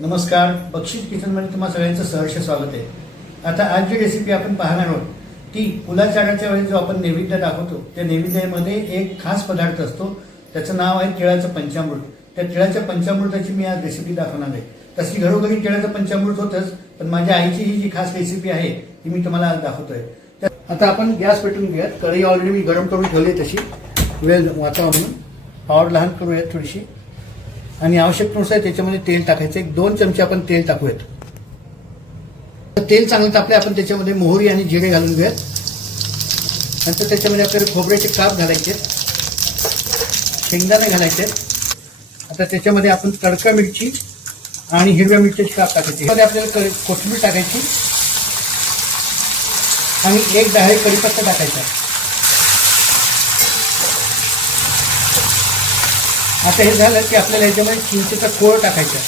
नमस्कार, बक्षीस किचनमध्ये तुम्हा सगळ्यांचं सहर्ष स्वागत आहे। आता आज जी रेसिपी आपण पाहणार आहोत ती पुलाचाराच्या वेळी जो आपण नैवेद्य दाखवतो त्या नैवेद्यामध्ये एक खास पदार्थ असतो, त्याचं नाव आहे तिळाचं पंचामृत। त्या तिळाच्या पंचामृताची मी आज रेसिपी दाखवणार आहे। तशी घरोघरी तिळाचं पंचामृत होतंच, पण माझ्या आईची ही जी खास रेसिपी आहे ती मी तुम्हाला आज दाखवतोय। आता आपण गॅस पेटवून घेऊयात। कढई ऑलरेडी मी गरम करून ठेवली, तशी वेळ वाचावा म्हणून पॉवर लहान करूयात थोडीशी, आणि आवश्यकतेनुसार त्याच्यामध्ये तेल टाकायचं। 1-2 चमचे आपण तेल टाकूयात। तेल चांगलं तापले, आपण त्याच्यामध्ये मोहरी आणि जिरे घालून घेऊयात। नंतर त्याच्यामध्ये आपल्याला खोबऱ्याचे काप घालायचे, शेंगदाणे घालायचे। आता त्याच्यामध्ये आपण तडका मिरची आणि हिरव्या मिरचीचे काप टाकायचे। त्यामध्ये आपल्याला कोथिंबीर टाकायची आणि 1 डाळे कढीपत्ता टाकायचा। आता हे झालं की आपल्याला याच्यामध्ये चिंचेचा कोळ टाकायचा।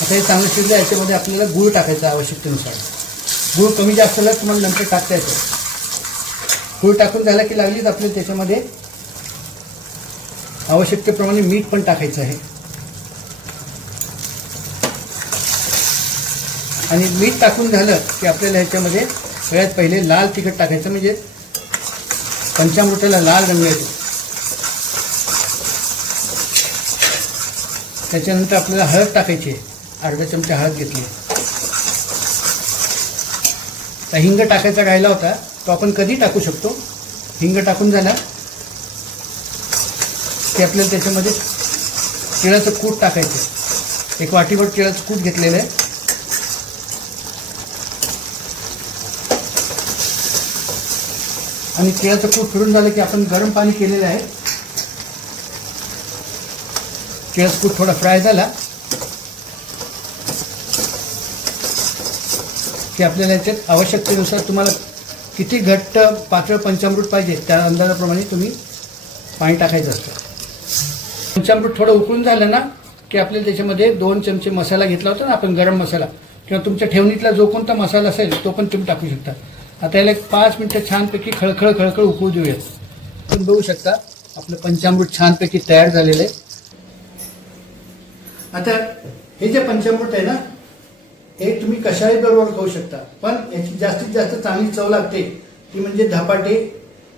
आता हे चांगलं शिजलं, याच्यामध्ये आपल्याला गूळ टाकायचा आवश्यकतेनुसार। गूळ कमी जास्त झाला तुम्हाला नंतर टाकता येतो। गूळ टाकून झाला की लागलीच आपल्याला त्याच्यामध्ये आवश्यकतेप्रमाणे मीठ पण टाकायचं आहे। आणि मीठ टाकून झालं की आपल्याला ह्याच्यामध्ये सगळ्यात पहिले लाल तिखट टाकायचं, म्हणजे पंचामृताला लाल रंग येतो। त्याच्यानंतर आपल्याला हळद टाकायची आहे, अर्धा चमचा हळद घेतली। तर हिंग टाकायचा राहिला होता, तो आपण कधी टाकू शकतो। हिंग टाकून झाला की आपल्याला त्याच्यामध्ये तिळाचं कूट टाकायचं। 1 वाटीभर तिळाचं कूट घेतलेलं आहे। आणि तिळाचं कूट फिरून झालं की आपण गरम पाणी केलेलं आहे। तिळाचं कूट थोडा फ्राय झाला की आपल्याला याच्यात आवश्यकतेनुसार तुम्हाला किती घट्ट पातळ पंचामृत पाहिजे त्या अंदाजाप्रमाणे तुम्ही पाणी टाकायचं असतं। पंचामृत थोडं उकळून झालं ना की आपल्याला त्याच्यामध्ये 2 चमचे मसाला घेतला होता ना आपण, गरम मसाला किंवा तुमच्या ठेवणीतला जो कोणता मसाला असेल तो पण तुम्ही टाकू शकता। आता याला 5 मिनिटं छानपैकी खळखळ उकळू देऊयात। तुम्ही बघू शकता आपलं पंचामृत छानपैकी तयार झालेलं आहे। आता हे जे पंचामृत आहे ना, हे तुम्ही कशाही बरोबर खाऊ शकता, पण याची जास्तीत जास्त चांगली चव लागते ती म्हणजे धपाटे,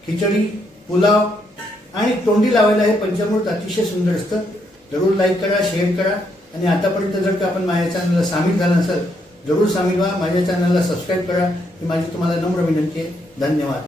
खिचडी, पुलाव आणि तोंडी लावायला हे पंचामृत अतिशय सुंदर असतं। जरूर लाईक करा, शेअर करा, आणि आतापर्यंत जर का आपण माझ्या चॅनलला सामील झाला नसेल जरूर सामील व्हा। माझ्या चॅनलला सबस्क्राईब करा ही माझी तुम्हाला नम्र विनंती आहे। धन्यवाद।